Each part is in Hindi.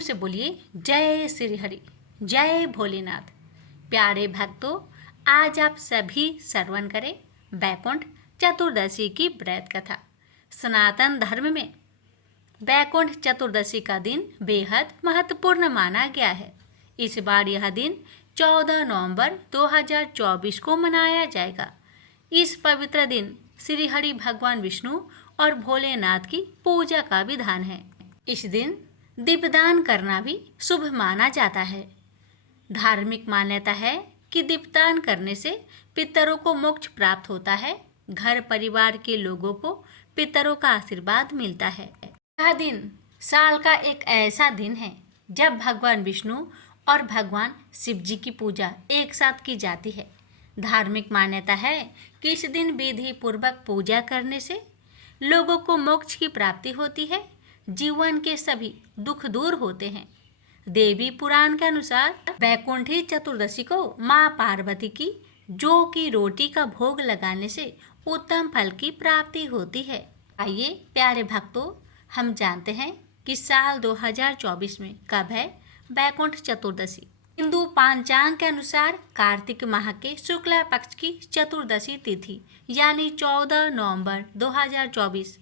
से बोलिए जय श्री हरि, जय भोलेनाथ। प्यारे भक्तों, आज आप सभी श्रवण करें वैकुंठ चतुर्दशी की व्रत कथा। सनातन धर्म में वैकुंठ चतुर्दशी का दिन बेहद महत्वपूर्ण माना गया है। इस बार यह दिन 14 नवंबर 2024 को मनाया जाएगा। इस पवित्र दिन श्री हरि भगवान विष्णु और भोलेनाथ की पूजा का विधान है। इस दिन दीपदान करना भी शुभ माना जाता है। धार्मिक मान्यता है कि दीपदान करने से पितरों को मोक्ष प्राप्त होता है। घर परिवार के लोगों को पितरों का आशीर्वाद मिलता है। यह दिन साल का एक ऐसा दिन है जब भगवान विष्णु और भगवान शिव जी की पूजा एक साथ की जाती है। धार्मिक मान्यता है कि इस दिन विधि पूर्वक पूजा करने से लोगों को मोक्ष की प्राप्ति होती है, जीवन के सभी दुख दूर होते हैं। देवी पुराण के अनुसार वैकुंठी चतुर्दशी को माँ पार्वती की जौ की रोटी का भोग लगाने से उत्तम फल की प्राप्ति होती है। आइए प्यारे भक्तों, हम जानते हैं कि साल 2024 में कब है वैकुंठ चतुर्दशी। हिंदू पांचांग के अनुसार कार्तिक माह के शुक्ला पक्ष की चतुर्दशी तिथि यानी 14 नवंबर 2024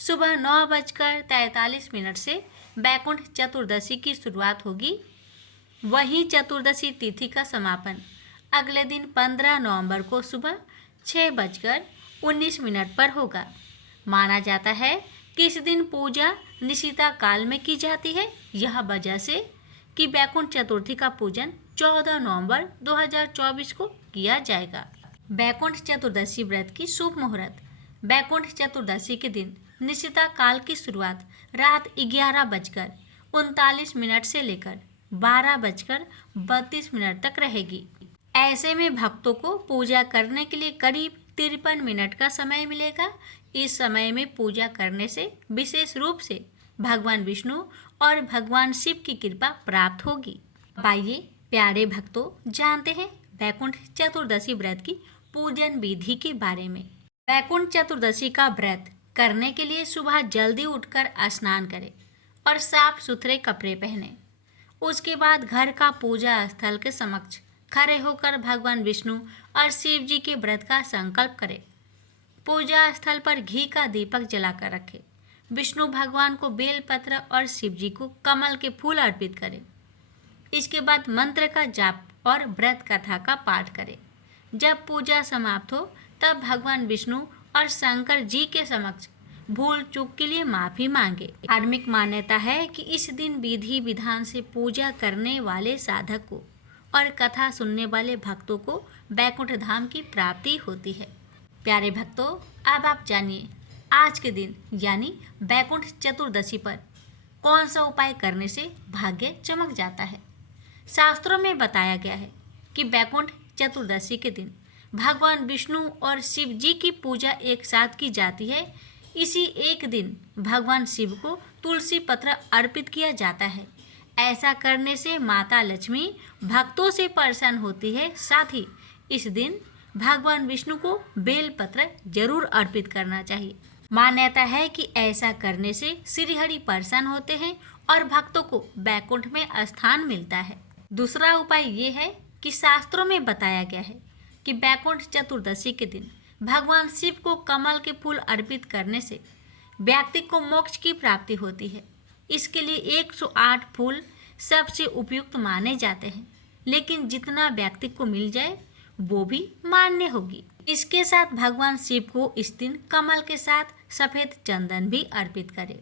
सुबह 9:43 से वैकुंठ चतुर्दशी की शुरुआत होगी। वहीं चतुर्दशी तिथि का समापन अगले दिन 15 नवंबर को सुबह 6:19 पर होगा। माना जाता है कि इस दिन पूजा निशिता काल में की जाती है। यह वजह से कि वैकुंठ चतुर्थी का पूजन 14 नवंबर 2024 को किया जाएगा। वैकुंठ चतुर्दशी व्रत की शुभ मुहूर्त। वैकुंठ चतुर्दशी के दिन निशिता काल की शुरुआत रात 11:39 से लेकर 12:32 तक रहेगी। ऐसे में भक्तों को पूजा करने के लिए करीब 53 मिनट का समय मिलेगा। इस समय में पूजा करने से विशेष रूप से भगवान विष्णु और भगवान शिव की कृपा प्राप्त होगी। अब आइए प्यारे भक्तों, जानते हैं वैकुंठ चतुर्दशी व्रत की पूजन विधि के बारे में। वैकुंठ चतुर्दशी का व्रत करने के लिए सुबह जल्दी उठकर स्नान करें और साफ सुथरे कपड़े पहने। उसके बाद घर का पूजा स्थल के समक्ष खड़े होकर भगवान विष्णु और शिव जी के व्रत का संकल्प करें। पूजा स्थल पर घी का दीपक जलाकर रखें। विष्णु भगवान को बेलपत्र और शिव जी को कमल के फूल अर्पित करें। इसके बाद मंत्र का जाप और व्रत कथा का पाठ करें। जब पूजा समाप्त हो तब भगवान विष्णु और शंकर जी के समक्ष भूल चूक के लिए माफी मांगे। धार्मिक मान्यता है कि इस दिन विधि विधान से पूजा करने वाले साधक को और कथा सुनने वाले भक्तों को वैकुंठ धाम की प्राप्ति होती है। प्यारे भक्तों, अब आप जानिए आज के दिन यानी वैकुंठ चतुर्दशी पर कौन सा उपाय करने से भाग्य चमक जाता है। शास्त्रों में बताया गया है कि वैकुंठ चतुर्दशी के दिन भगवान विष्णु और शिव जी की पूजा एक साथ की जाती है। इसी एक दिन भगवान शिव को तुलसी पत्र अर्पित किया जाता है। ऐसा करने से माता लक्ष्मी भक्तों से प्रसन्न होती है। साथ ही इस दिन भगवान विष्णु को बेलपत्र जरूर अर्पित करना चाहिए। मान्यता है कि ऐसा करने से श्रीहरि प्रसन्न होते हैं और भक्तों को वैकुंठ में स्थान मिलता है। दूसरा उपाय ये है कि शास्त्रों में बताया गया है कि वैकुंठ चतुर्दशी के दिन भगवान शिव को कमल के फूल अर्पित करने से व्यक्ति को मोक्ष की प्राप्ति होती है। इसके लिए 108 फूल सबसे उपयुक्त माने जाते हैं, लेकिन जितना व्यक्ति को मिल जाए वो भी मान्य होगी। इसके साथ भगवान शिव को इस दिन कमल के साथ सफ़ेद चंदन भी अर्पित करें।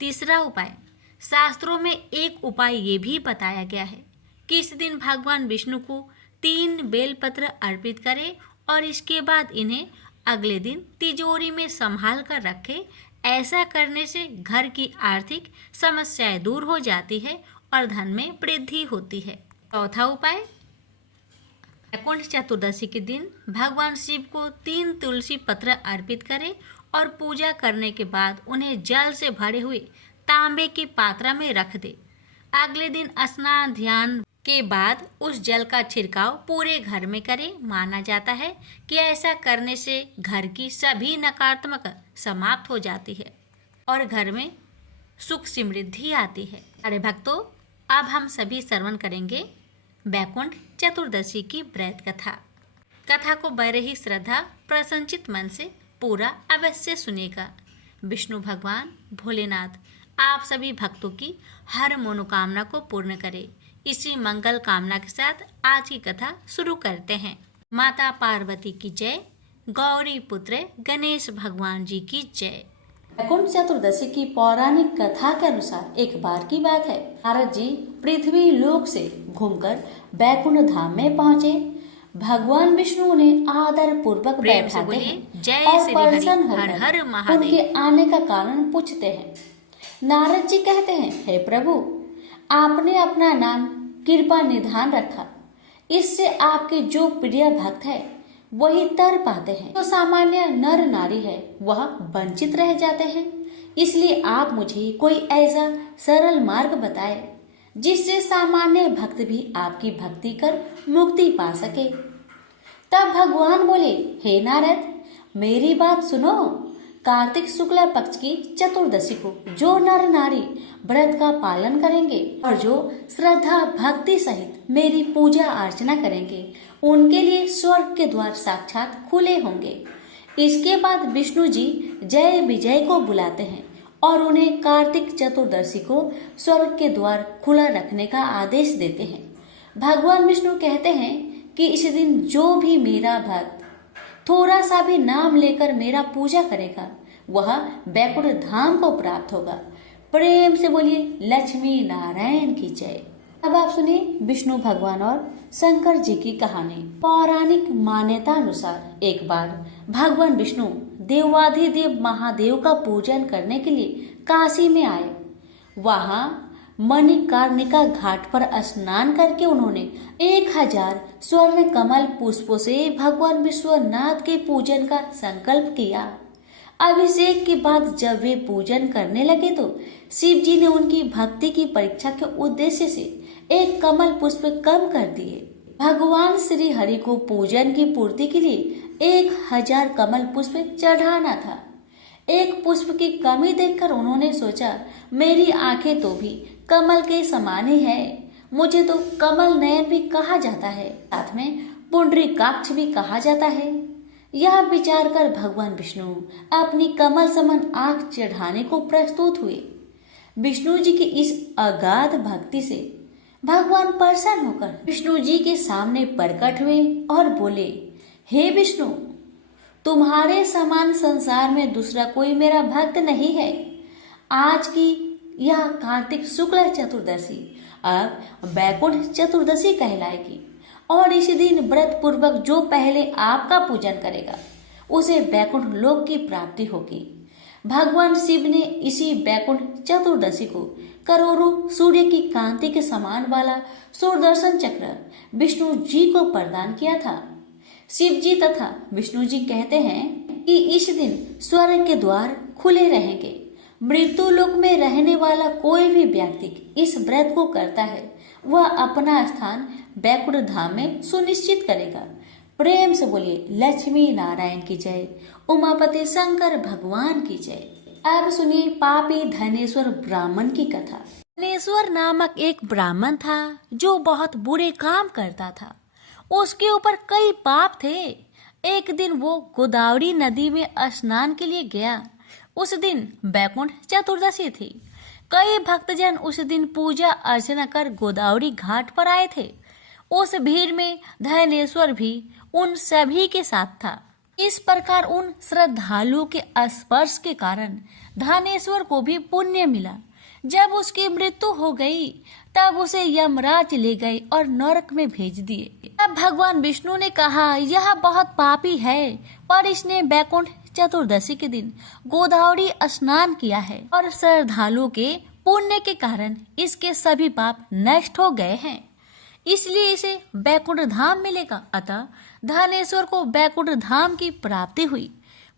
तीसरा उपाय, शास्त्रों में एक उपाय ये भी बताया गया है कि इस दिन भगवान विष्णु को 3 बेलपत्र अर्पित करें और इसके बाद इन्हें अगले दिन तिजोरी में संभाल कर रखें। ऐसा करने से घर की आर्थिक समस्याएं दूर हो जाती है और धन में वृद्धि होती है। चौथा उपाय, वैकुंठ चतुर्दशी के दिन भगवान शिव को 3 तुलसी पत्र अर्पित करें और पूजा करने के बाद उन्हें जल से भरे हुए तांबे की पात्र में रख दे। अगले दिन स्नान ध्यान के बाद उस जल का छिड़काव पूरे घर में करें। माना जाता है कि ऐसा करने से घर की सभी नकारात्मक समाप्त हो जाती है और घर में सुख समृद्धि आती है। अरे भक्तों, अब हम सभी श्रवण करेंगे बैकुंठ चतुर्दशी की व्रत कथा। कथा को बड़े ही श्रद्धा प्रसन्नचित मन से पूरा अवश्य सुनेगा। विष्णु भगवान भोलेनाथ आप सभी भक्तों की हर मनोकामना को पूर्ण करे। इसी मंगल कामना के साथ आज की कथा शुरू करते हैं। माता पार्वती की जय, गौरी पुत्र गणेश भगवान जी की जय। बैकुंठ चतुर्दशी की पौराणिक कथा के अनुसार एक बार की बात है, नारद जी पृथ्वी लोक से घूमकर बैकुंठ धाम में पहुँचे। भगवान विष्णु उन्हें आदर पूर्वक बैठाते हैं और प्रसन्न होकर उनके आने का कारण पूछते हैं। नारद जी कहते हैं, हे प्रभु, आपने अपना नाम कृपा निधान रखा, इससे आपके जो प्रिय भक्त है वही तर पाते हैं। जो सामान्य नर नारी है वह वंचित रह जाते हैं। इसलिए आप मुझे कोई ऐसा सरल मार्ग बताए जिससे सामान्य भक्त भी आपकी भक्ति कर मुक्ति पा सके। तब भगवान बोले, हे नारद, मेरी बात सुनो। कार्तिक शुक्ल पक्ष की चतुर्दशी को जो नर नारी व्रत का पालन करेंगे और जो श्रद्धा भक्ति सहित मेरी पूजा अर्चना करेंगे, उनके लिए स्वर्ग के द्वार साक्षात खुले होंगे। इसके बाद विष्णु जी जय विजय को बुलाते हैं और उन्हें कार्तिक चतुर्दशी को स्वर्ग के द्वार खुला रखने का आदेश देते हैं। भगवान विष्णु कहते हैं कि इस दिन जो भी मेरा भक्त थोड़ा सा भी नाम लेकर मेरा पूजा करेगा वह बैकुंठ धाम को प्राप्त होगा। प्रेम से बोलिए लक्ष्मी नारायण की जय। अब आप सुनिए विष्णु भगवान और शंकर जी की कहानी। पौराणिक मान्यता अनुसार एक बार भगवान विष्णु देवाधिदेव महादेव का पूजन करने के लिए काशी में आए। वहां मणिकर्णिका घाट पर स्नान करके उन्होंने 1000 स्वर्ण कमल पुष्पों से भगवान विश्वनाथ के पूजन का संकल्प किया। अभिषेक के बाद जब वे पूजन करने लगे तो शिव जी ने उनकी भक्ति की परीक्षा के उद्देश्य से एक कमल पुष्प कम कर दिए। भगवान श्री हरि को पूजन की पूर्ति के लिए 1000 कमल पुष्प चढ़ाना था। एक पुष्प की कमी देखकर उन्होंने सोचा, मेरी आंखें तो भी कमल के समान ही है, मुझे तो कमल नयन भी कहा जाता है, साथ में पुंडरीकाक्ष भी कहा जाता है। यह विचार कर भगवान विष्णु अपनी कमल समान आंख चढ़ाने को प्रस्तुत हुए। विष्णु जी की इस अगाध भक्ति से भगवान प्रसन्न होकर विष्णु जी के सामने प्रकट हुए और बोले, हे विष्णु, तुम्हारे समान संसार में दूसरा कोई मेरा भक्त नहीं है। आज की यह कार्तिक शुक्ल चतुर्दशी अब बैकुंठ चतुर्दशी कहलाएगी और इस दिन व्रत पूर्वक जो पहले आपका पूजन करेगा उसे बैकुंठ लोक की प्राप्ति होगी। भगवान शिव ने इसी बैकुंठ चतुर्दशी को करोड़ों सूर्य की कांति के समान वाला सुदर्शन चक्र विष्णु जी को प्रदान किया था। शिव जी तथा विष्णु जी कहते हैं कि इस दिन स्वर्ग के द्वार खुले रहेंगे। मृत्यु लोक में रहने वाला कोई भी व्यक्ति इस व्रत को करता है वह अपना स्थान बैकुंठ धाम में सुनिश्चित करेगा। प्रेम से बोलिए लक्ष्मी नारायण की जय, उमापति शंकर भगवान की जय। अब सुनिए पापी धनेश्वर ब्राह्मण की कथा। धनेश्वर नामक एक ब्राह्मण था जो बहुत बुरे काम करता था। उसके ऊपर कई पाप थे। एक दिन वो गोदावरी नदी में स्नान के लिए गया। उस दिन बैकुंठ चतुर्दशी थी। कई भक्तजन उस दिन पूजा अर्चना कर गोदावरी घाट पर आए थे। उस भीड़ में धनेश्वर भी उन सभी के साथ था। इस प्रकार उन श्रद्धालुओं के स्पर्श के कारण धनेश्वर को भी पुण्य मिला। जब उसकी मृत्यु हो गई तब उसे यमराज ले गए और नरक में भेज दिए। तब भगवान विष्णु ने कहा, यह बहुत पापी है पर इसने बैकुंठ चतुर्दशी के दिन गोदावरी स्नान किया है और श्रद्धालुओं के पुण्य के कारण इसके सभी पाप नष्ट हो गए हैं, इसलिए इसे बैकुंठ धाम मिलेगा। अतः धनेश्वर को बैकुंठ धाम की प्राप्ति हुई।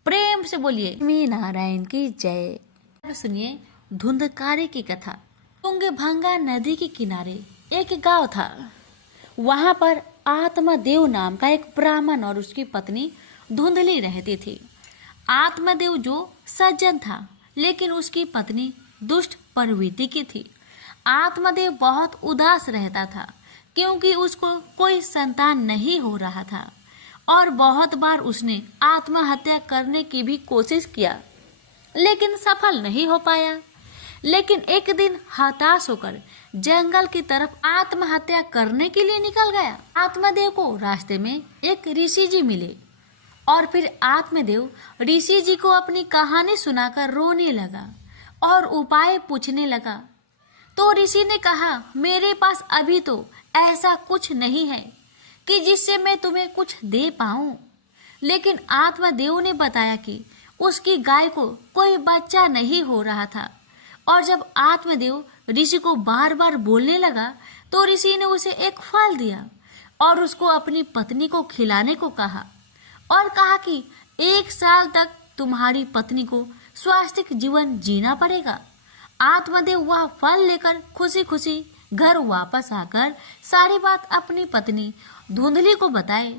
प्रेम से बोलिए लक्ष्मी नारायण की जय। अब सुनिए धुंधकारी की कथा। तुंगभंगा नदी के किनारे एक गांव था। वहां पर आत्मदेव नाम का एक ब्राह्मण और उसकी पत्नी धुंधली रहती थी। आत्मदेव जो सज्जन था लेकिन उसकी पत्नी दुष्ट प्रवृत्ति की थी। आत्मदेव बहुत उदास रहता था क्योंकि उसको कोई संतान नहीं हो रहा था और बहुत बार उसने आत्महत्या करने की भी कोशिश किया, लेकिन सफल नहीं हो पाया। लेकिन एक दिन हताश होकर जंगल की तरफ आत्महत्या करने के लिए निकल गया। आत्मदेव को रास्ते में एक ऋषि जी मिले और फिर आत्मदेव ऋषि जी को अपनी कहानी सुनाकर रोने लगा और उपाय पूछने लगा। तो ऋषि ने कहा, मेरे पास अभी तो ऐसा कुछ नहीं है कि जिससे मैं तुम्हें कुछ दे पाऊं। लेकिन आत्मदेव ने बताया कि उसकी गाय को कोई बच्चा नहीं हो रहा था और जब आत्मदेव ऋषि को बार बार बोलने लगा तो ऋषि ने उसे एक फल दिया और उसको अपनी पत्नी को खिलाने को कहा और कहा कि 1 साल तक तुम्हारी पत्नी को स्वास्थ्य जीवन जीना पड़ेगा। आत्मदेव वह फल लेकर खुशी खुशी घर वापस आकर सारी बात अपनी पत्नी धुंधली को बताए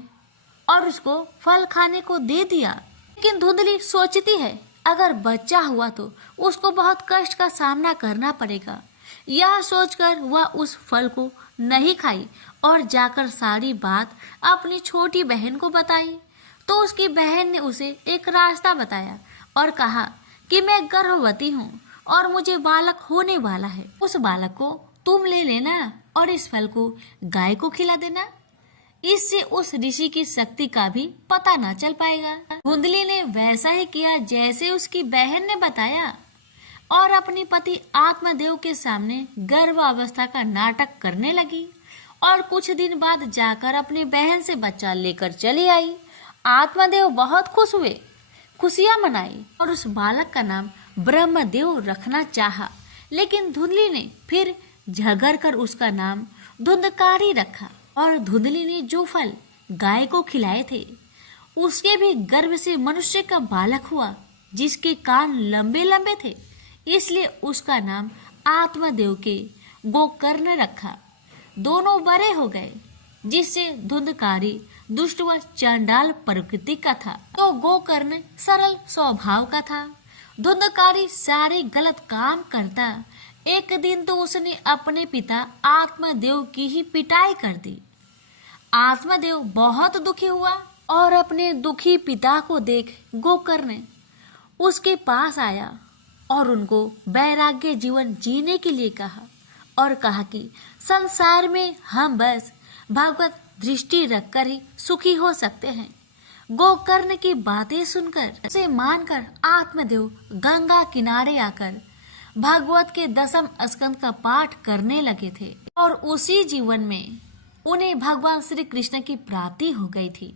और उसको फल खाने को दे दिया। लेकिन धुंधली सोचती है अगर बच्चा हुआ तो उसको बहुत कष्ट का सामना करना पड़ेगा। यह सोचकर वह उस फल को नहीं खाई और जाकर सारी बात अपनी छोटी बहन को बताई। तो उसकी बहन ने उसे एक रास्ता बताया और कहा कि मैं गर्भवती हूँ और मुझे बालक होने वाला है। उस बालक को तुम ले लेना और इस फल को गाय को खिला देना। इससे उस ऋषि की शक्ति का भी पता न चल पाएगा। धुंधली ने वैसा ही किया जैसे उसकी बहन ने बताया और अपनी पति आत्मदेव के सामने गर्भावस्था का नाटक करने लगी और कुछ दिन बाद जाकर अपनी बहन से बच्चा लेकर चली आई। आत्मदेव बहुत खुश हुए, खुशियां मनाई और उस बालक का नाम ब्रह्मदेव रखना चाहा। लेकिन धुंधली ने फिर झगड़ कर उसका नाम धुंधकारी रखा और धुंधली ने जो फल गाय को खिलाए थे उसके भी गर्भ से मनुष्य का बालक हुआ जिसके कान लंबे लंबे थे, इसलिए उसका नाम आत्मदेव के गोकर्ण रखा। दोनों बड़े हो गए जिससे धुंधकारी दुष्ट व चंडाल प्रकृति का था तो गोकर्ण सरल स्वभाव का था। धुंधकारी सारे गलत काम करता। एक दिन तो उसने अपने पिता आत्मदेव की ही पिटाई कर दी। आत्मदेव बहुत दुखी हुआ और अपने दुखी पिता को देख गोकर्ण उसके पास आया और उनको वैराग्य जीवन जीने के लिए कहा और कहा कि संसार में हम बस भगवत दृष्टि रखकर ही सुखी हो सकते हैं। गोकर्ण की बातें सुनकर उसे मानकर आत्मदेव गंगा किनारे आकर भागवत के 10वें स्कंद का पाठ करने लगे थे और उसी जीवन में उन्हें भगवान श्री कृष्ण की प्राप्ति हो गई थी।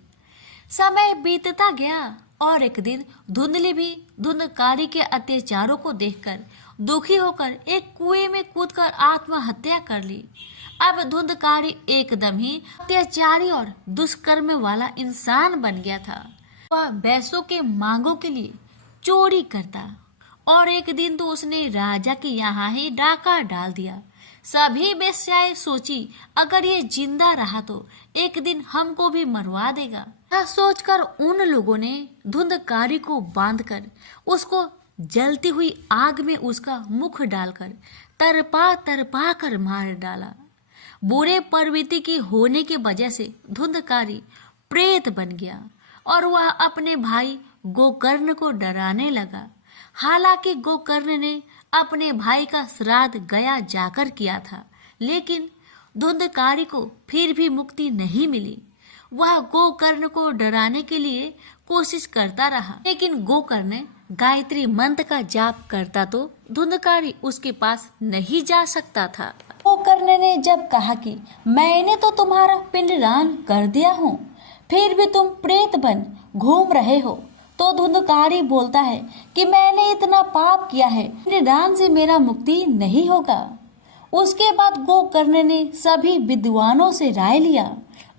समय बीतता गया और एक दिन धुंधली भी धुंधकारी के अत्याचारों को देखकर दुखी होकर एक कुएं में कूदकर आत्महत्या कर ली। अब धुंधकारी एकदम ही अत्याचारी और दुष्कर्म वाला इंसान बन गया था। वह पैसों के मांगों के लिए चोरी करता और एक दिन तो उसने राजा के यहाँ ही डाका डाल दिया। सभी वेश्याएं सोची अगर ये जिंदा रहा तो एक दिन हमको भी मरवा देगा। यह सोचकर उन लोगों ने धुंधकारी को बांधकर उसको जलती हुई आग में उसका मुख डालकर तरपा तरपा कर मार डाला। बुरे प्रवृत्ति की होने की वजह से धुंधकारी प्रेत बन गया और वह अपने भाई गोकर्ण को डराने लगा। हालांकि गोकर्ण ने अपने भाई का श्राद्ध गया जाकर किया था, लेकिन धुंधकारी को फिर भी मुक्ति नहीं मिली। वह गोकर्ण को डराने के लिए कोशिश करता रहा, लेकिन गोकर्ण गायत्री मंत्र का जाप करता तो धुंधकारी उसके पास नहीं जा सकता था। गोकर्ण ने जब कहा कि मैंने तो तुम्हारा पिंडदान कर दिया हूँ, फिर भी तुम प्रेत बन घूम रहे हो, तो धुंधकारी बोलता है कि मैंने इतना पाप किया है, पिंडदान से मेरा मुक्ति नहीं होगा। उसके बाद गोकर्ण ने सभी विद्वानों से राय लिया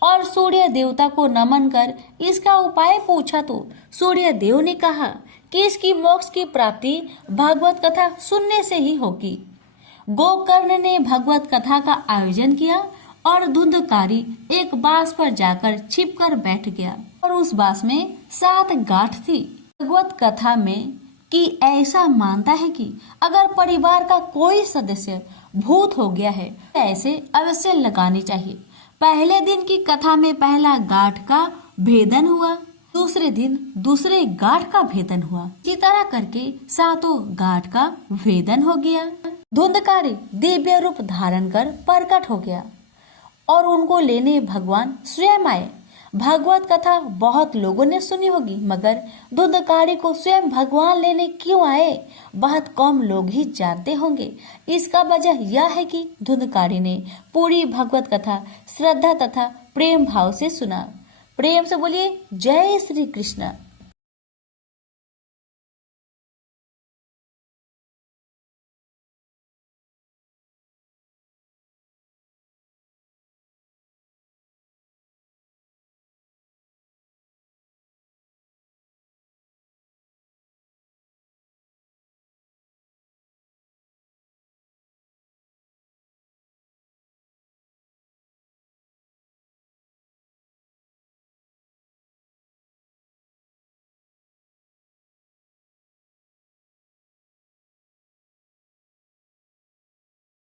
और सूर्य देवता को नमन कर इसका उपाय पूछा तो सूर्य देव ने कहा कि इसकी मोक्ष की प्राप्ति भागवत कथा सुनने से ही होगी। गोकर्ण ने भगवत कथा का आयोजन किया और धुंधकारी एक बांस पर जाकर छिपकर बैठ गया और उस बांस में 7 गांठ थी। भगवत कथा में कि ऐसा मानता है कि अगर परिवार का कोई सदस्य भूत हो गया है तो ऐसे अवश्य लगानी चाहिए। पहले दिन की कथा में पहला गांठ का भेदन हुआ, दूसरे दिन दूसरे गांठ का भेदन हुआ, इसी तरह करके सातों गांठ का भेदन हो गया। धुंधकारी दिव्य रूप धारण कर प्रकट हो गया और उनको लेने भगवान स्वयं आए। भागवत कथा बहुत लोगों ने सुनी होगी, मगर धुंधकारी को स्वयं भगवान लेने क्यों आए बहुत कम लोग ही जानते होंगे। इसका वजह यह है कि धुंधकारी ने पूरी भगवत कथा श्रद्धा तथा प्रेम भाव से सुना। प्रेम से बोलिए जय श्री कृष्ण।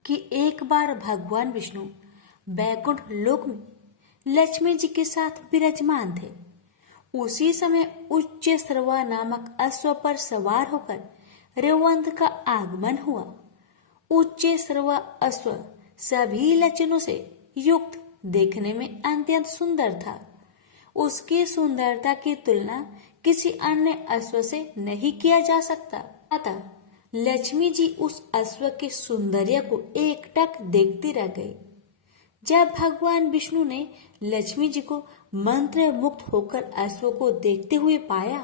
कि एक बार भगवान विष्णु बैकुंठ लोक में लक्ष्मी जी के साथ विराजमान थे। उसी समय उच्च श्रवा नामक अश्व पर सवार होकर रेवंत का आगमन हुआ। उच्च श्रवा अश्व सभी लक्षणों से युक्त, देखने में अत्यंत सुंदर था। उसकी सुंदरता की तुलना किसी अन्य अश्व से नहीं किया जा सकता। अतः लक्ष्मी जी उस अश्व के सौंदर्य को एकटक देखती रह गई। जब भगवान विष्णु ने लक्ष्मी जी को मंत्र मुक्त होकर अश्व को देखते हुए पाया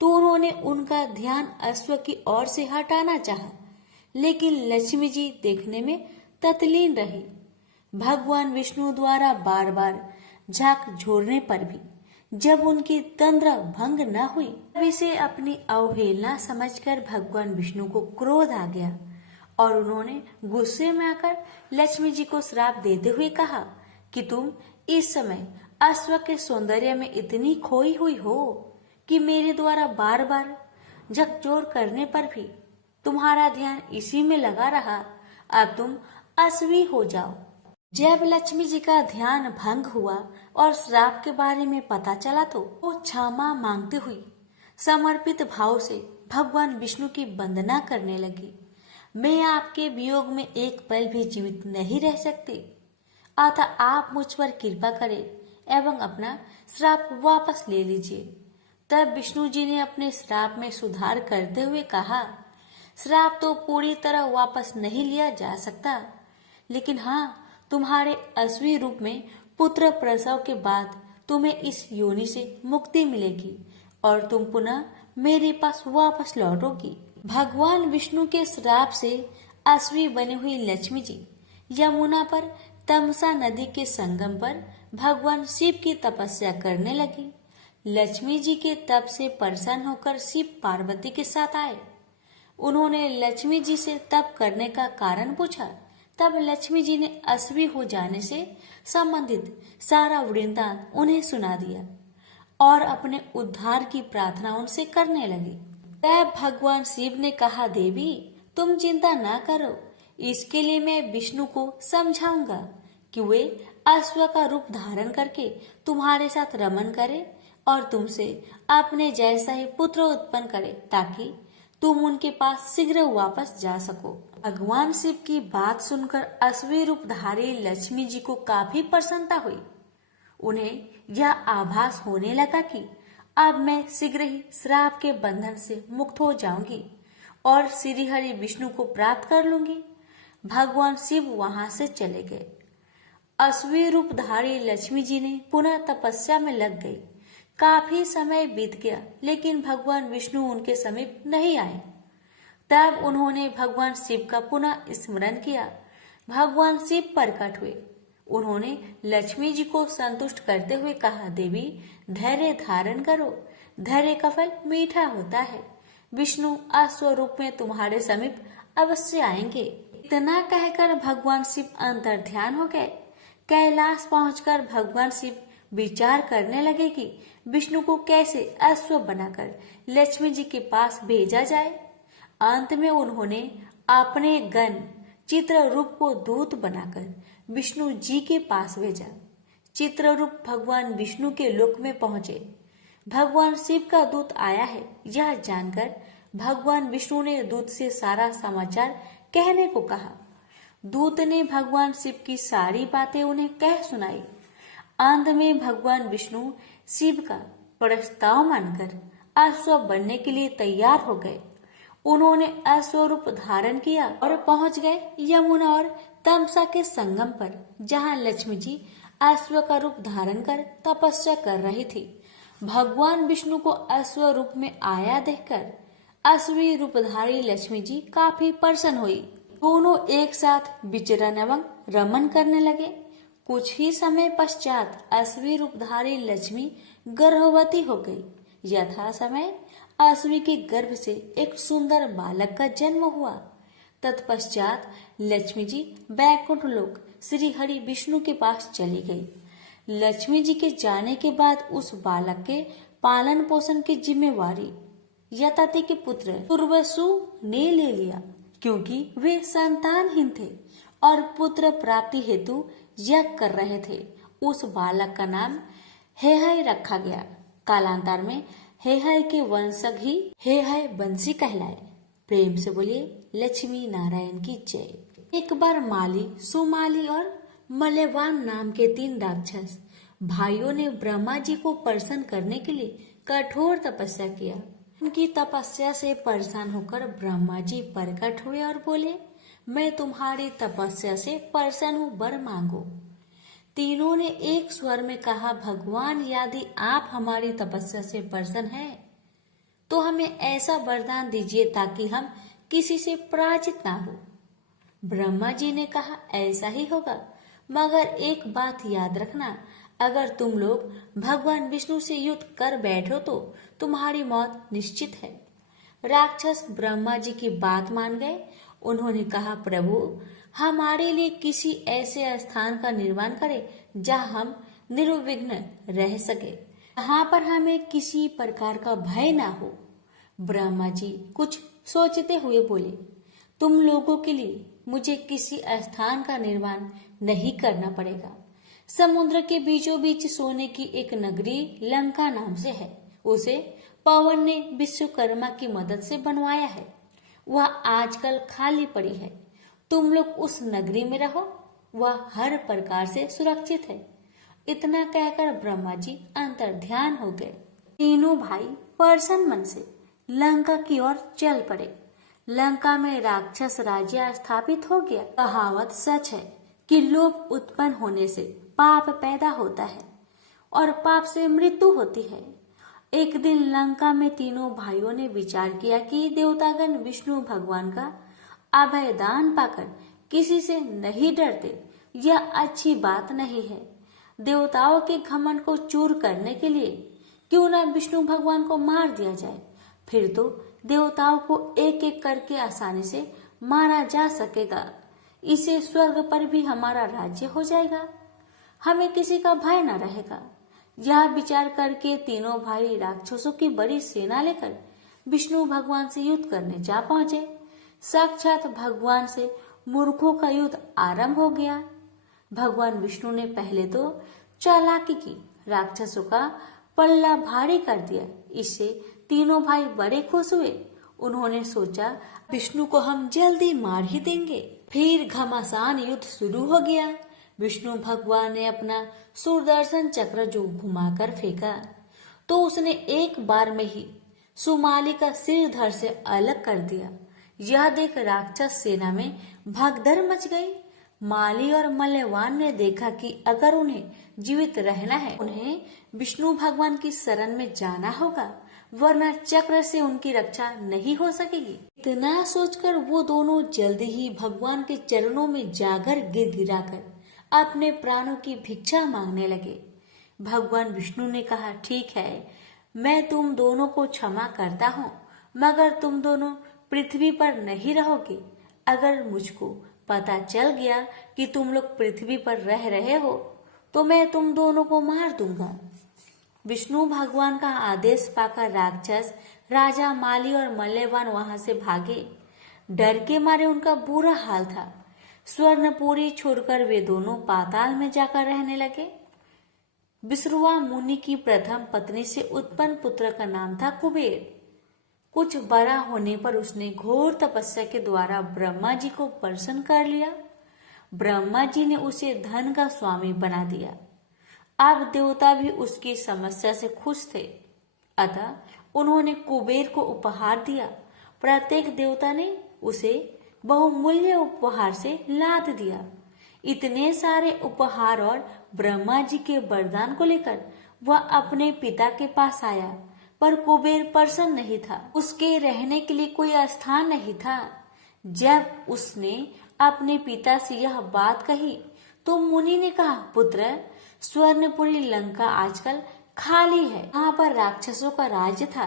तो उन्होंने उनका ध्यान अश्व की ओर से हटाना चाहा, लेकिन लक्ष्मी जी देखने में तत्लीन रही। भगवान विष्णु द्वारा बार बार झांक झोरने पर भी जब उनकी तंद्रा भंग न हुई तब इसे अपनी अवहेलना समझकर भगवान विष्णु को क्रोध आ गया और उन्होंने गुस्से में आकर लक्ष्मी जी को श्राप देते हुए कहा कि तुम इस समय अश्व के सौंदर्य में इतनी खोई हुई हो कि मेरे द्वारा बार बार झकझोर करने पर भी तुम्हारा ध्यान इसी में लगा रहा। अब तुम अश्वी हो जाओ। जब लक्ष्मी जी का ध्यान भंग हुआ और श्राप के बारे में पता चला तो वो क्षमा मांगते हुई समर्पित भाव से भगवान विष्णु की वंदना करने लगी। मैं आपके वियोग में एक पल भी जीवित नहीं रह सकती, अतः आप मुझ पर कृपा करें एवं अपना श्राप वापस ले लीजिए। तब विष्णु जी ने अपने श्राप में सुधार करते हुए कहा, श्राप तो पूरी तरह वापस नहीं लिया जा सकता, लेकिन हाँ, तुम्हारे अश्वी रूप में पुत्र प्रसव के बाद तुम्हें इस योनि से मुक्ति मिलेगी और तुम पुनः मेरे पास वापस लौटोगी। भगवान विष्णु के श्राप से अश्वी बनी हुई लक्ष्मी जी यमुना पर तमसा नदी के संगम पर भगवान शिव की तपस्या करने लगी। लक्ष्मी जी के तप से प्रसन्न होकर शिव पार्वती के साथ आए। उन्होंने लक्ष्मी जी से तप करने का कारण पूछा। तब लक्ष्मी जी ने अश्वी हो जाने से संबंधित सारा वृत्तांत उन्हें सुना दिया और अपने उद्धार की प्रार्थना उनसे करने लगी। तब भगवान शिव ने कहा, देवी तुम चिंता ना करो, इसके लिए मैं विष्णु को समझाऊंगा कि वे अश्व का रूप धारण करके तुम्हारे साथ रमन करे और तुमसे अपने जैसा ही पुत्र उत्पन्न करे ताकि तुम उनके पास शीघ्र वापस जा सको। भगवान शिव की बात सुनकर अश्वी रूपधारी लक्ष्मी जी को काफी प्रसन्नता हुई। उन्हें यह आभास होने लगा कि अब मैं शीघ्र ही श्राप के बंधन से मुक्त हो जाऊंगी और श्रीहरि विष्णु को प्राप्त कर लूंगी। भगवान शिव वहां से चले गए। अश्वी रूपधारी लक्ष्मी जी ने पुनः तपस्या में लग गई। काफी समय बीत गया, लेकिन भगवान विष्णु उनके समीप नहीं आए। तब उन्होंने भगवान शिव का पुनः स्मरण किया। भगवान शिव प्रकट हुए। उन्होंने लक्ष्मी जी को संतुष्ट करते हुए कहा, देवी धैर्य धारण करो, धैर्य का फल मीठा होता है। विष्णु अश्वरूप में तुम्हारे समीप अवश्य आएंगे। इतना कहकर भगवान शिव अंतर्ध्यान हो गए। कैलाश पहुंचकर भगवान शिव विचार करने लगे कि विष्णु को कैसे अश्व बनाकर लक्ष्मी जी के पास भेजा जाए। अंत में उन्होंने अपने गण चित्ररूप को दूत बनाकर विष्णु जी के पास भेजा। चित्ररूप भगवान विष्णु के लोक में पहुंचे। भगवान शिव का दूत आया है, यह जानकर भगवान विष्णु ने दूत से सारा समाचार कहने को कहा। दूत ने भगवान शिव की सारी बातें उन्हें कह सुनाई। अंत में भगवान विष्णु शिव का प्रस्ताव मानकर अश्व बनने के लिए तैयार हो गए। उन्होंने अश्व रूप धारण किया और पहुंच गए यमुना और तमसा के संगम पर, जहां लक्ष्मी जी अश्व का रूप धारण कर तपस्या कर रही थी। भगवान विष्णु को अश्व रूप में आया देखकर अश्वी रूपधारी लक्ष्मी जी काफी प्रसन्न हुई। दोनों एक साथ विचरण एवं रमन करने लगे। कुछ ही समय पश्चात अश्वी रूपधारी लक्ष्मी गर्भवती हो गई। यथा समय अश्वी के गर्भ से एक सुंदर बालक का जन्म हुआ। तत्पश्चात लक्ष्मी जी बैकुंठ लोक श्री हरि विष्णु के पास चली गई। लक्ष्मी जी के जाने के बाद उस बालक के पालन पोषण की जिम्मेवारी यताति के पुत्र उर्वसु ने ले लिया, क्योंकि वे संतानहीन थे और पुत्र प्राप्ति हेतु यज्ञ कर रहे थे। उस बालक का नाम हेहय रखा गया। कालांतर में हेहय के वंशज ही हेहय वंशी कहलाए। प्रेम से बोलिए लक्ष्मी नारायण की जय। एक बार माली, सुमाली और मल्यवान नाम के 3 राक्षस भाइयों ने ब्रह्मा जी को प्रसन्न करने के लिए कठोर तपस्या किया। उनकी तपस्या से परेशान होकर ब्रह्मा जी प्रकट हुए और बोले, मैं तुम्हारी तपस्या से प्रसन्न हूँ, वर मांगो। तीनों ने एक स्वर में कहा, भगवान यदि आप हमारी तपस्या से प्रसन्न हैं तो हमें ऐसा वरदान दीजिए ताकि हम किसी से पराजित ना हो। ब्रह्मा जी ने कहा, ऐसा ही होगा, मगर एक बात याद रखना, अगर तुम लोग भगवान विष्णु से युद्ध कर बैठो तो तुम्हारी मौत निश्चित है। राक्षस ब्रह्मा जी की बात मान गए। उन्होंने कहा, प्रभु हमारे लिए किसी ऐसे स्थान का निर्माण करें जहां हम निर्विघ्न रह सके, जहां पर हमें किसी प्रकार का भय ना हो। ब्रह्मा जी कुछ सोचते हुए बोले, तुम लोगों के लिए मुझे किसी स्थान का निर्माण नहीं करना पड़ेगा। समुद्र के बीचों बीच सोने की एक नगरी लंका नाम से है। उसे पवन ने विश्वकर्मा की मदद से बनवाया है। वह आजकल खाली पड़ी है। तुम लोग उस नगरी में रहो, वह हर प्रकार से सुरक्षित है। इतना कहकर ब्रह्मा जी अंतर ध्यान हो गए। तीनों भाई प्रसन्न मन से लंका की ओर चल पड़े। लंका में राक्षस राज्य स्थापित हो गया। कहावत सच है कि लोभ उत्पन्न होने से पाप पैदा होता है और पाप से मृत्यु होती है। एक दिन लंका में तीनों भाइयों ने विचार किया कि देवतागण विष्णु भगवान का अभय दान पाकर किसी से नहीं डरते, यह अच्छी बात नहीं है। देवताओं के घमंड को चूर करने के लिए क्यों न विष्णु भगवान को मार दिया जाए, फिर तो देवताओं को एक एक करके आसानी से मारा जा सकेगा। इसे स्वर्ग पर भी हमारा राज्य हो जाएगा, हमें किसी का भय न रहेगा। यह विचार करके तीनों भाई राक्षसों की बड़ी सेना लेकर विष्णु भगवान से युद्ध करने जा पहुंचे। साक्षात भगवान से मूर्खों का युद्ध आरंभ हो गया। भगवान विष्णु ने पहले तो चालाकी की, राक्षसों का पल्ला भारी कर दिया। इससे तीनों भाई बड़े खुश हुए। उन्होंने सोचा, विष्णु को हम जल्दी मार ही देंगे। फिर घमासान युद्ध शुरू हो गया। विष्णु भगवान ने अपना सुदर्शन चक्र जो घुमाकर फेंका तो उसने एक बार में ही सुमाली का सिर धड़ से अलग कर दिया। यह देख राक्षस सेना में भगदड़ मच गई। माली और मल्यवान ने देखा कि अगर उन्हें जीवित रहना है, उन्हें विष्णु भगवान की शरण में जाना होगा, वरना चक्र से उनकी रक्षा नहीं हो सकेगी। इतना सोचकर वो दोनों जल्दी ही भगवान के चरणों में जाकर गिड़गिड़ाकर अपने प्राणों की भिक्षा मांगने लगे। भगवान विष्णु ने कहा, ठीक है, मैं तुम दोनों को क्षमा करता हूँ, मगर तुम दोनों पृथ्वी पर नहीं रहोगे। अगर मुझको पता चल गया कि तुम लोग पृथ्वी पर रह रहे हो तो मैं तुम दोनों को मार दूंगा। विष्णु भगवान का आदेश पाकर राक्षस राजा माली और मल्यवान वहां से भागे। डर के मारे उनका बुरा हाल था। स्वर्णपुरी छोड़कर वे दोनों पाताल में जाकर रहने लगे। विश्रवा मुनि की प्रथम पत्नी से उत्पन्न पुत्र का नाम था कुबेर। कुछ बड़ा होने पर उसने घोर तपस्या के द्वारा ब्रह्मा जी को प्रसन्न कर लिया। ब्रह्मा जी ने उसे धन का स्वामी बना दिया। अब देवता भी उसकी समस्या से खुश थे, अतः उन्होंने कुबेर को उपहार दिया। प्रत्येक देवता ने उसे बहुमूल्य उपहार से लाद दिया। इतने सारे उपहार और ब्रह्मा जी के वरदान को लेकर वह अपने पिता के पास आया, पर कुबेर प्रसन्न नहीं था। उसके रहने के लिए कोई स्थान नहीं था। जब उसने अपने पिता से यह बात कही तो मुनि ने कहा, पुत्र, स्वर्णपुरी लंका आजकल खाली है। वहाँ पर राक्षसों का राज्य था।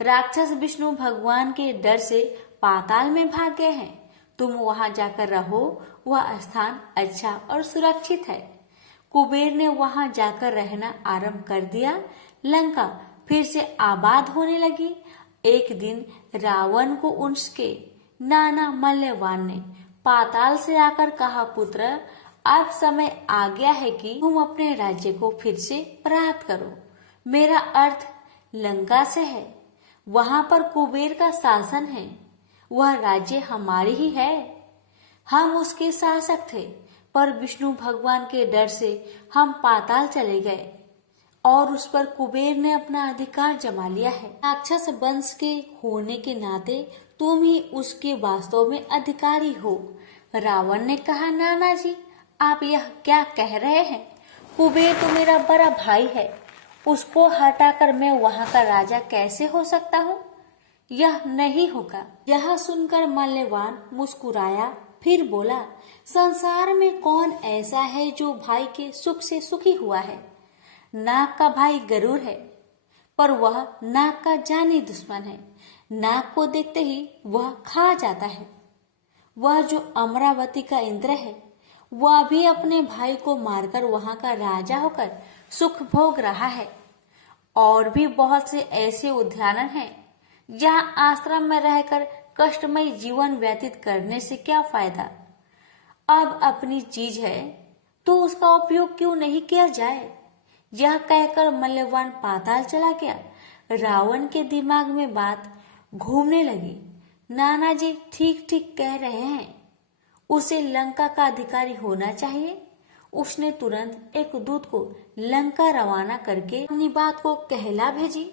राक्षस विष्णु भगवान के डर से पाताल में भाग गए हैं। तुम वहां जाकर रहो, वह स्थान अच्छा और सुरक्षित है। कुबेर ने वहां जाकर रहना आरंभ कर दिया। लंका फिर से आबाद होने लगी। एक दिन रावण को उसके नाना मल्यवान ने पाताल से आकर कहा, पुत्र, अब समय आ गया है कि तुम अपने राज्य को फिर से प्राप्त करो। मेरा अर्थ लंका से है। वहां पर कुबेर का शासन है। वह राज्य हमारी ही है। हम उसके शासक थे, पर विष्णु भगवान के डर से हम पाताल चले गए और उस पर कुबेर ने अपना अधिकार जमा लिया है। राक्षस वंश के होने के नाते तुम ही उसके वास्तव में अधिकारी हो। रावण ने कहा, नाना जी, आप यह क्या कह रहे हैं? कुबेर तो मेरा बड़ा भाई है। उसको हटाकर मैं वहां का राजा कैसे हो सकता हूँ? यह नहीं होगा। यह सुनकर मल्यवान मुस्कुराया, फिर बोला, संसार में कौन ऐसा है जो भाई के सुख से सुखी हुआ है? नाग का भाई गरुड़ है, पर वह नाग का जानी दुश्मन है। नाग को देखते ही वह खा जाता है। वह जो अमरावती का इंद्र है, वह भी अपने भाई को मारकर वहां का राजा होकर सुख भोग रहा है। और भी बहुत से ऐसे उद्यान हैं जहां आश्रम में रहकर कष्टमय जीवन व्यतीत करने से क्या फायदा। अब अपनी चीज है तो उसका उपयोग क्यों नहीं किया जाए? यह कहकर मल्यवान पाताल चला गया। रावण के दिमाग में बात घूमने लगी। नाना जी ठीक ठीक कह रहे हैं, उसे लंका का अधिकारी होना चाहिए। उसने तुरंत एक दूत को लंका रवाना करके अपनी बात को कहला भेजी।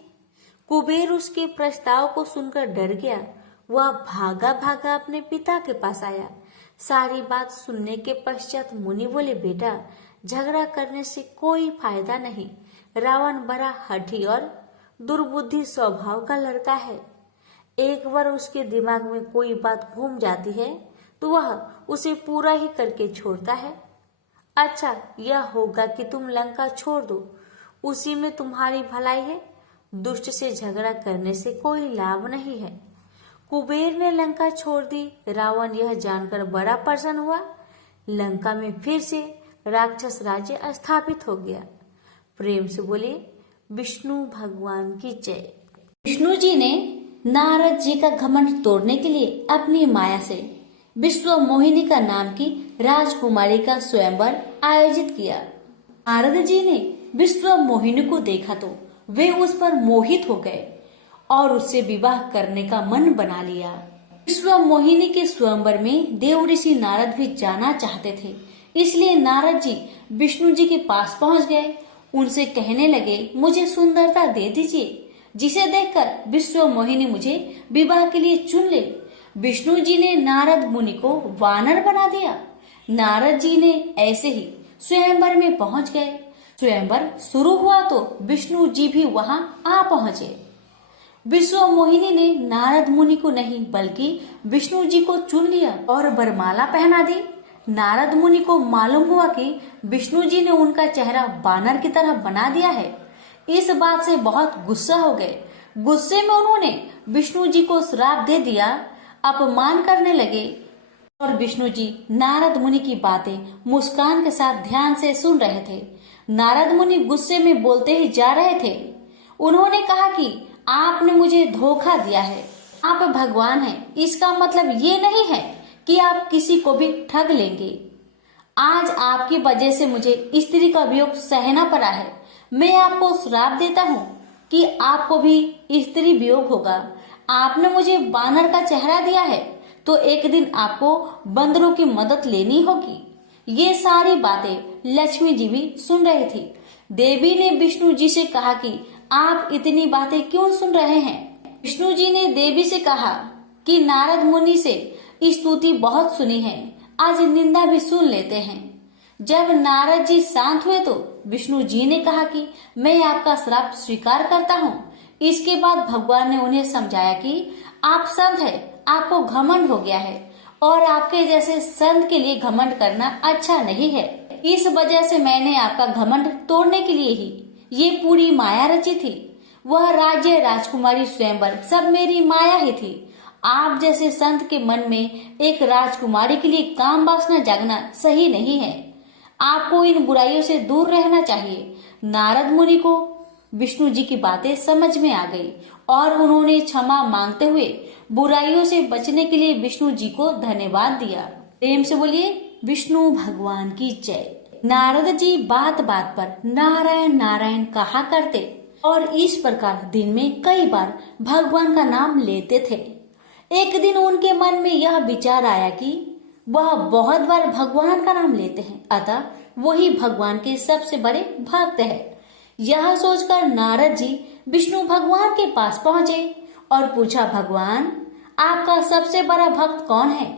कुबेर उसके प्रस्ताव को सुनकर डर गया। वह भागा भागा अपने पिता के पास आया। सारी बात सुनने के पश्चात मुनि बोले, बेटा, झगड़ा करने से कोई फायदा नहीं। रावण बड़ा हठी और दुर्बुद्धि स्वभाव का लड़का है। एक बार उसके दिमाग में कोई बात घूम जाती है तो वह उसे पूरा ही करके छोड़ता है। अच्छा, यह होगा कि तुम लंका छोड़ दो, उसी में तुम्हारी भलाई है। दुष्ट से झगड़ा करने से कोई लाभ नहीं है। कुबेर ने लंका छोड़ दी। रावण यह जानकर बड़ा प्रसन्न हुआ। लंका में फिर से राक्षस राज्य स्थापित हो गया। प्रेम से बोले, विष्णु भगवान की जय। विष्णु जी ने नारद जी का घमंड तोड़ने के लिए अपनी माया से विश्व मोहिनी का नाम की राजकुमारी का स्वयंवर आयोजित किया। नारद जी ने विश्व मोहिनी को देखा तो वे उस पर मोहित हो गए और उससे विवाह करने का मन बना लिया। विश्व मोहिनी के स्वयंवर में देव ऋषि नारद भी जाना चाहते थे, इसलिए नारद जी विष्णु जी के पास पहुंच गए। उनसे कहने लगे, मुझे सुंदरता दे दीजिए, जिसे देखकर विश्व मोहिनी मुझे विवाह के लिए चुन ले। विष्णु जी ने नारद मुनि को वानर बना दिया। नारद जी ने ऐसे ही स्वयंवर में पहुंच गए। स्वयंवर शुरू हुआ तो विष्णु जी भी वहां आ पहुंचे। विश्व मोहिनी ने नारद मुनि को नहीं बल्कि विष्णु जी को चुन लिया और वरमाला पहना दी। नारद मुनि को मालूम हुआ कि विष्णु जी ने उनका चेहरा बानर की तरह बना दिया है। इस बात से बहुत गुस्सा हो गए। गुस्से में उन्होंने विष्णु जी को श्राप दे दिया। अपमान करने लगे और विष्णु जी नारद मुनि की बातें मुस्कान के साथ ध्यान से सुन रहे थे। नारद मुनि गुस्से में बोलते ही जा रहे थे। उन्होंने कहा कि आपने मुझे धोखा दिया है, आप भगवान हैं, इसका मतलब ये नहीं है कि आप किसी को भी ठग लेंगे। आज आपकी वजह से मुझे स्त्री का वियोग सहना पड़ा है। मैं आपको श्राप देता हूँ कि आपको भी स्त्री वियोग होगा। आपने मुझे वानर का चेहरा दिया है तो एक दिन आपको बंदरों की मदद लेनी होगी। ये सारी बातें लक्ष्मी जी भी सुन रही थी। देवी ने विष्णु जी से कहा कि आप इतनी बातें क्यों सुन रहे हैं। विष्णु जी ने देवी से कहा कि नारद मुनि से स्तुति बहुत सुनी है, आज निंदा भी सुन लेते हैं। जब नारद जी शांत हुए तो विष्णु जी ने कहा कि मैं आपका श्राप स्वीकार करता हूँ। इसके बाद भगवान ने उन्हें समझाया कि आप संत हैं, आपको घमंड हो गया है और आपके जैसे संत के लिए घमंड करना अच्छा नहीं है। इस वजह से मैंने आपका घमंड तोड़ने के लिए ही ये पूरी माया रची थी। वह राज्य, राजकुमारी, स्वयंवर सब मेरी माया ही थी। आप जैसे संत के मन में एक राजकुमारी के लिए काम वासना जागना सही नहीं है। आपको इन बुराइयों से दूर रहना चाहिए। नारद मुनि को विष्णु जी की बातें समझ में आ गई और उन्होंने क्षमा मांगते हुए बुराइयों से बचने के लिए विष्णु जी को धन्यवाद दिया। प्रेम से बोलिए विष्णु भगवान की जय। नारद जी बात बात पर नारायण नारायण कहा करते और इस प्रकार दिन में कई बार भगवान का नाम लेते थे। एक दिन उनके मन में यह विचार आया कि वह बहुत बार भगवान का नाम लेते हैं, अतः वही भगवान के सबसे बड़े भक्त है। यह सोचकर नारद जी विष्णु भगवान के पास पहुंचे और पूछा, भगवान आपका सबसे बड़ा भक्त कौन है।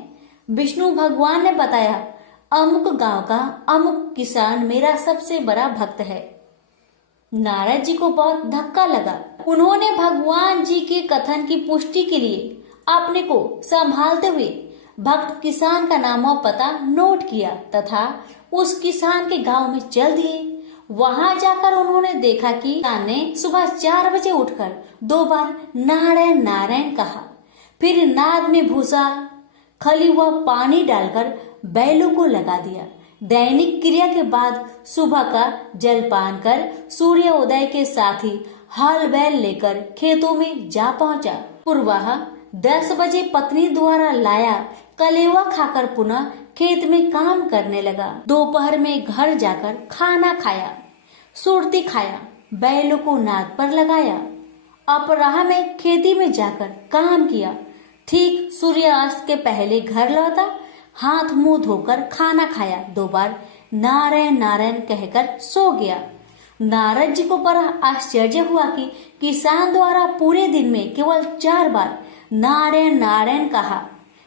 विष्णु भगवान ने बताया, अमुक गांव का अमुक किसान मेरा सबसे बड़ा भक्त है। नारद जी को बहुत धक्का लगा। उन्होंने भगवान जी के कथन की पुष्टि के लिए अपने को संभालते हुए भक्त किसान का नाम और पता नोट किया तथा उस किसान के गांव में चल दिए। वहां जाकर उन्होंने देखा कि किसान ने सुबह 4 बजे उठकर 2 बार नारायण नारायण कहा, फिर नाद में भूसा, खली व पानी डालकर बैलों को लगा दिया। दैनिक क्रिया के बाद सुबह का जलपान कर सूर्य उदय के साथ ही हल बैल लेकर खेतों में जा पहुंचा। पूर्वाह 10 बजे पत्नी द्वारा लाया कलेवा खाकर पुनः खेत में काम करने लगा। दोपहर में घर जाकर खाना खाया, सुरती खाया, बैलों को नाद पर लगाया। अपराह में खेती में जाकर काम किया। ठीक सूर्यास्त के पहले घर लौटा, हाथ मुंह धोकर खाना खाया, 2 बार नारायण नारायण कहकर सो गया। नारद जी को बड़ा आश्चर्य हुआ कि किसान द्वारा पूरे दिन में केवल 4 बार नारायण नारायण कहा,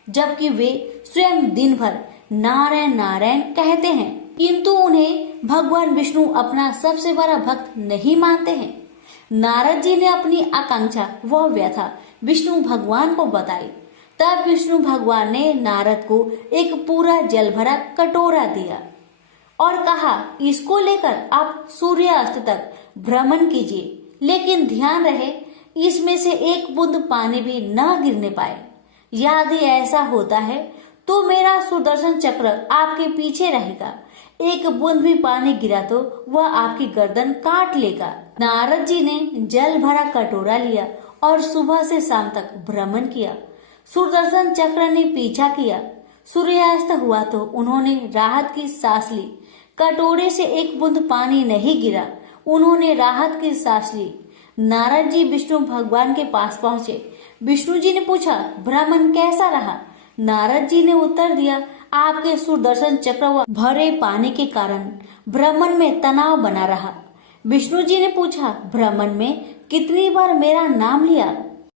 जबकि वे स्वयं दिन भर नारायण नारायण कहते हैं, किंतु उन्हें भगवान विष्णु अपना सबसे बड़ा भक्त नहीं मानते हैं। नारद जी ने अपनी आकांक्षा व व्यथा विष्णु भगवान को बताई। तब विष्णु भगवान ने नारद को एक पूरा जल भरा कटोरा दिया और कहा, इसको लेकर आप सूर्यास्त तक भ्रमण कीजिए, लेकिन ध्यान रहे इसमें से एक बूंद पानी भी न गिरने पाए। यदि ऐसा होता है तो मेरा सुदर्शन चक्र आपके पीछे रहेगा। एक बूंद भी पानी गिरा तो वह आपकी गर्दन काट लेगा। नारद जी ने जल भरा कटोरा लिया और सुबह से शाम तक भ्रमण किया। सुदर्शन चक्र ने पीछा किया। सूर्यास्त हुआ तो उन्होंने राहत की सांस ली। कटोरे से एक बूंद पानी नहीं गिरा। उन्होंने राहत की सांस ली। नारद जी विष्णु भगवान के पास पहुंचे। विष्णु जी ने पूछा, भ्रमण कैसा रहा। नारद जी ने उत्तर दिया, आपके सुदर्शन चक्र व भरे पानी के कारण भ्रमण में तनाव बना रहा। विष्णु जी ने पूछा, भ्रमण में कितनी बार मेरा नाम लिया।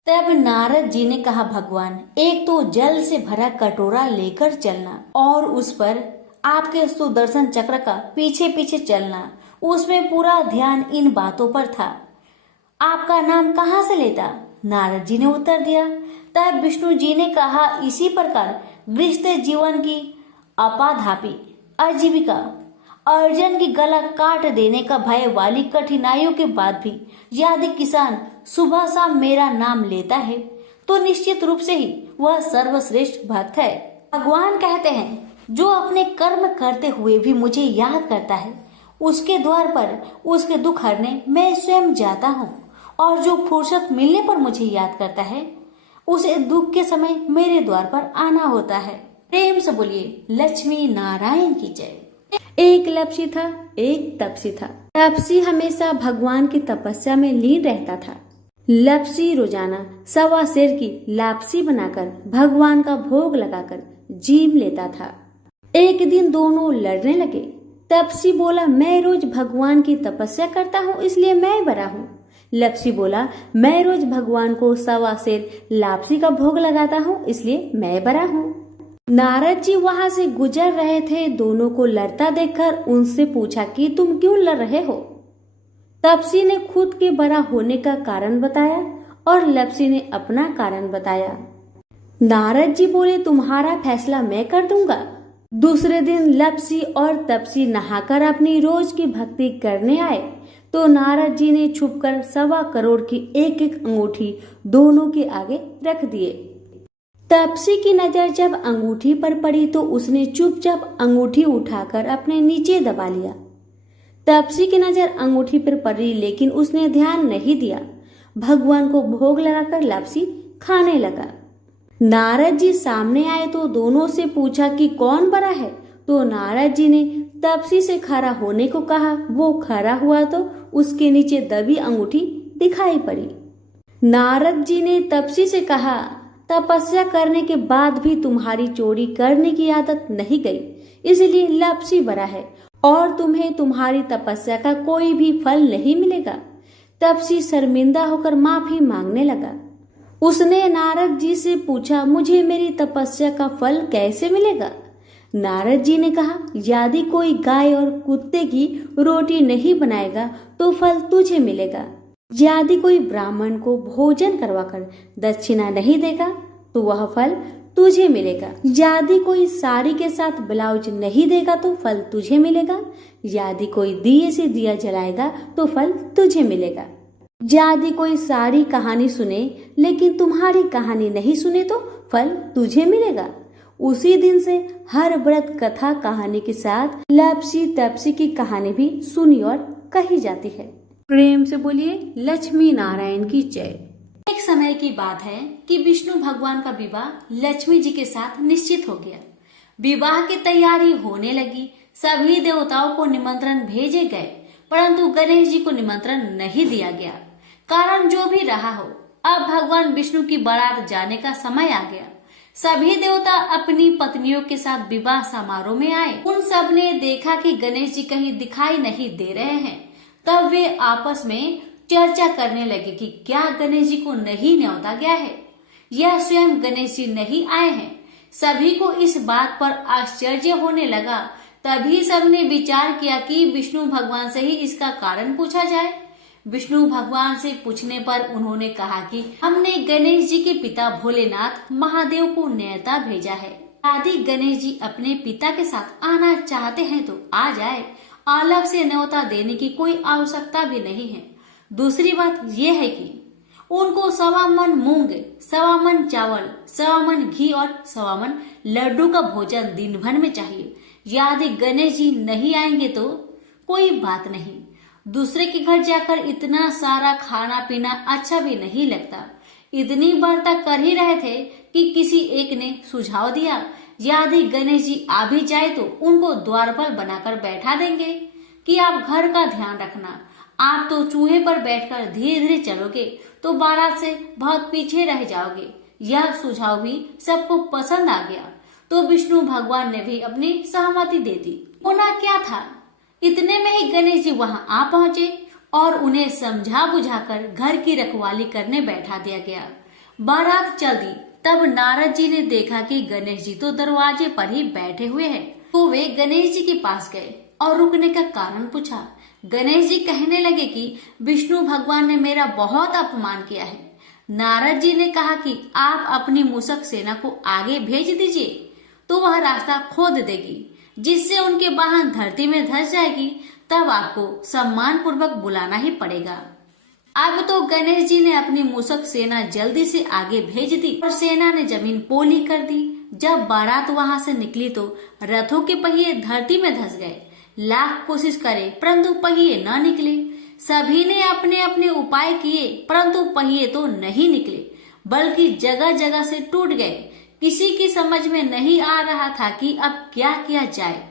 तब नारद जी ने कहा, भगवान एक तो जल से भरा कटोरा लेकर चलना और उस पर आपके सुदर्शन चक्र का पीछे पीछे चलना, उसमें पूरा ध्यान इन बातों पर था। आपका नाम कहाँ से लेता। नारद जी ने उत्तर दिया। तब विष्णु जी ने कहा, इसी प्रकार गृहस्थ जीवन की अपाधापी आजीविका, अर्जुन की गला काट देने का भय वाली कठिनाइयों के बाद भी यदि किसान सुबह शाम मेरा नाम लेता है तो निश्चित रूप से ही वह सर्वश्रेष्ठ भक्त है। भगवान कहते हैं, जो अपने कर्म करते हुए भी मुझे याद करता है उसके द्वार पर उसके दुख हरने मैं स्वयं जाता हूँ, और जो फुर्सत मिलने पर मुझे याद करता है उसे दुख के समय मेरे द्वार पर आना होता है। प्रेम से बोलिए लक्ष्मी नारायण की जय। एक लपसी था, एक तपसी था। तपसी हमेशा भगवान की तपस्या में लीन रहता था। लपसी रोजाना 1.25 सेर की लापसी बनाकर भगवान का भोग लगाकर जीम लेता था। एक दिन दोनों लड़ने लगे। तपसी बोला, मैं रोज भगवान की तपस्या करता हूँ इसलिए मैं बड़ा हूँ। लपसी बोला, मैं रोज भगवान को 1.25 सेर लापसी का भोग लगाता हूँ इसलिए मैं बड़ा हूँ। नारद जी वहां से गुजर रहे थे। दोनों को लड़ता देखकर उनसे पूछा कि तुम क्यों लड़ रहे हो। तपसी ने खुद के बड़ा होने का कारण बताया और लपसी ने अपना कारण बताया। नारद जी बोले, तुम्हारा फैसला मैं कर दूंगा। दूसरे दिन लपसी और तपसी नहाकर अपनी रोज की भक्ति करने आए तो नारद जी ने छुपकर 1.25 करोड़ की एक एक अंगूठी दोनों के आगे रख दिए। तपसी की नजर जब अंगूठी पर पड़ी तो उसने चुपचाप अंगूठी उठाकर अपने नीचे दबा लिया। तपसी की नजर अंगूठी पर पड़ी लेकिन उसने ध्यान नहीं दिया। भगवान को भोग लगाकर लपसी खाने लगा। नारद जी सामने आए तो दोनों से पूछा कि कौन बड़ा है, तो नारद जी ने तपसी से खड़ा होने को कहा। वो खड़ा हुआ तो उसके नीचे दबी अंगूठी दिखाई पड़ी। नारद जी ने तपसी से कहा, तपस्या करने के बाद भी तुम्हारी चोरी करने की आदत नहीं गई, इसलिए लपसी बड़ा है और तुम्हें तुम्हारी तपस्या का कोई भी फल नहीं मिलेगा। तपसी शर्मिंदा होकर माफी मांगने लगा। उसने नारद जी से पूछा, मुझे मेरी तपस्या का फल कैसे मिलेगा। नारद जी ने कहा, यदि कोई गाय और कुत्ते की रोटी नहीं बनाएगा तो फल तुझे मिलेगा। यदि कोई ब्राह्मण को भोजन करवाकर दक्षिणा नहीं देगा तो वह फल तुझे मिलेगा। यदि कोई साड़ी के साथ ब्लाउज नहीं देगा तो फल तुझे मिलेगा। यदि कोई दिए से दिया जलाएगा तो फल तुझे मिलेगा। यदि कोई सारी कहानी सुने लेकिन तुम्हारी कहानी नहीं सुने तो फल तुझे मिलेगा। उसी दिन से हर व्रत कथा कहानी के साथ लपसी तपसी की कहानी भी सुनी और कही जाती है। प्रेम से बोलिए लक्ष्मी नारायण की जय। एक समय की बात है कि विष्णु भगवान का विवाह लक्ष्मी जी के साथ निश्चित हो गया। विवाह की तैयारी होने लगी। सभी देवताओं को निमंत्रण भेजे गए, परंतु गणेश जी को निमंत्रण नहीं दिया गया। कारण जो भी रहा हो, अब भगवान विष्णु की बारात जाने का समय आ गया। सभी देवता अपनी पत्नियों के साथ विवाह समारोह में आए। उन सब ने देखा कि गणेश जी कहीं दिखाई नहीं दे रहे हैं। तब वे आपस में चर्चा करने लगे कि क्या गणेश जी को नहीं न्योता गया है या स्वयं गणेश जी नहीं आए हैं। सभी को इस बात पर आश्चर्य होने लगा। तभी सबने विचार किया कि विष्णु भगवान से ही इसका कारण पूछा जाए। विष्णु भगवान से पूछने पर उन्होंने कहा कि हमने गणेश जी के पिता भोलेनाथ महादेव को न्योता भेजा है। यदि गणेश जी अपने पिता के साथ आना चाहते हैं तो आ जाए। अलग से न्योता देने की कोई आवश्यकता भी नहीं है। दूसरी बात यह है कि उनको 1.25 मन मूंग, 1.25 मन चावल, 1.25 मन घी और 1.25 मन लड्डू का भोजन दिन भर में चाहिए। यदि गणेश जी नहीं आएंगे तो कोई बात नहीं। दूसरे के घर जाकर इतना सारा खाना पीना अच्छा भी नहीं लगता। इतनी वार्ता कर ही रहे थे कि किसी एक ने सुझाव दिया, यदि गणेश जी आ भी जाए तो उनको द्वारपाल बनाकर बैठा देंगे कि आप घर का ध्यान रखना। आप तो चूहे पर बैठकर धीरे धीरे चलोगे तो बारात से बहुत पीछे रह जाओगे। यह सुझाव भी सबको पसंद आ गया तो विष्णु भगवान ने भी अपनी सहमति दे दी। होना क्या था, इतने में ही गणेश जी वहां आ पहुंचे और उन्हें समझा बुझाकर घर की रखवाली करने बैठा दिया गया। बारात चल दी। तब नारद जी ने देखा कि गणेश जी तो दरवाजे पर ही बैठे हुए हैं, तो वे गणेश जी के पास गए और रुकने का कारण पूछा। गणेश जी कहने लगे कि विष्णु भगवान ने मेरा बहुत अपमान किया है। नारद जी ने कहा कि आप अपनी मूषक सेना को आगे भेज दीजिए तो वह रास्ता खोद देगी, जिससे उनके वाहन धरती में धंस जाएगी। तब आपको सम्मान पूर्वक बुलाना ही पड़ेगा। अब तो गणेश जी ने अपनी मूषक सेना जल्दी से आगे भेज दी और सेना ने जमीन पोली कर दी। जब बारात वहां से निकली तो रथों के पहिए धरती में धंस गए। लाख कोशिश करे परंतु पहिए न निकले। सभी ने अपने अपने उपाय किए परंतु पहिए तो नहीं निकले, बल्कि जगह जगह से टूट गए। किसी की समझ में नहीं आ रहा था कि अब क्या किया जाए।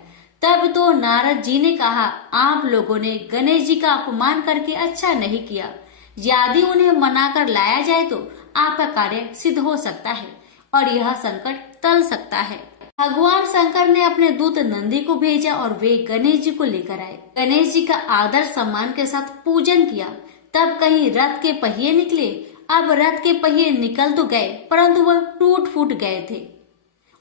तब तो नारद जी ने कहा, आप लोगों ने गणेश जी का अपमान करके अच्छा नहीं किया। यदि उन्हें मनाकर लाया जाए तो आपका कार्य सिद्ध हो सकता है और यह संकट टल सकता है। भगवान शंकर ने अपने दूत नंदी को भेजा और वे गणेश जी को लेकर आए। गणेश जी का आदर सम्मान के साथ पूजन किया। तब कहीं रथ के पहिए निकले। अब रथ के पहिए निकल तो गए परंतु वह टूट फूट गए थे।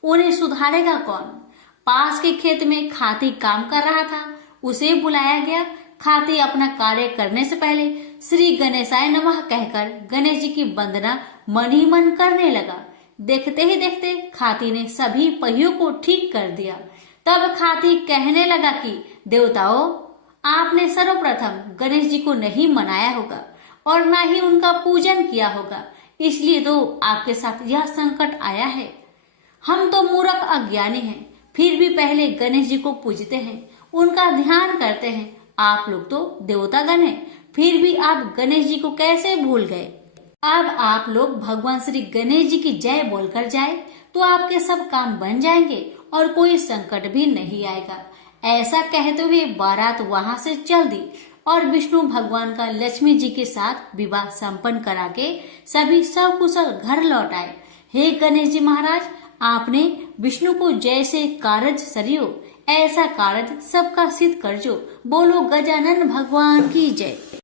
उन्हें सुधारेगा कौन? पास के खेत में खाती काम कर रहा था, उसे बुलाया गया। खाती अपना कार्य करने से पहले श्री गणेशाय नमः कहकर गणेश जी की वंदना मन ही मन करने लगा। देखते ही देखते खाती ने सभी पहियों को ठीक कर दिया। तब खाती कहने लगा कि देवताओं, आपने सर्वप्रथम गणेश जी को नहीं मनाया होगा और न ही उनका पूजन किया होगा, इसलिए तो आपके साथ यह संकट आया है। हम तो मूर्ख अज्ञानी हैं, फिर भी पहले गणेश जी को पूजते हैं, उनका ध्यान करते हैं। आप लोग तो देवतागण हैं, फिर भी आप गणेश जी को कैसे भूल गए? अब आप लोग भगवान श्री गणेश जी की जय बोलकर जाए तो आपके सब काम बन जाएंगे और कोई संकट भी नहीं आएगा। ऐसा कहते हुए बारात वहां से चल दी और विष्णु भगवान का लक्ष्मी जी के साथ विवाह संपन्न करा के सभी सकुशल घर लौट आए। हे गणेश जी महाराज, आपने विष्णु को जैसे कारज सरियो ऐसा कारज सबका सिद्ध कर जो। बोलो गजानन भगवान की जय।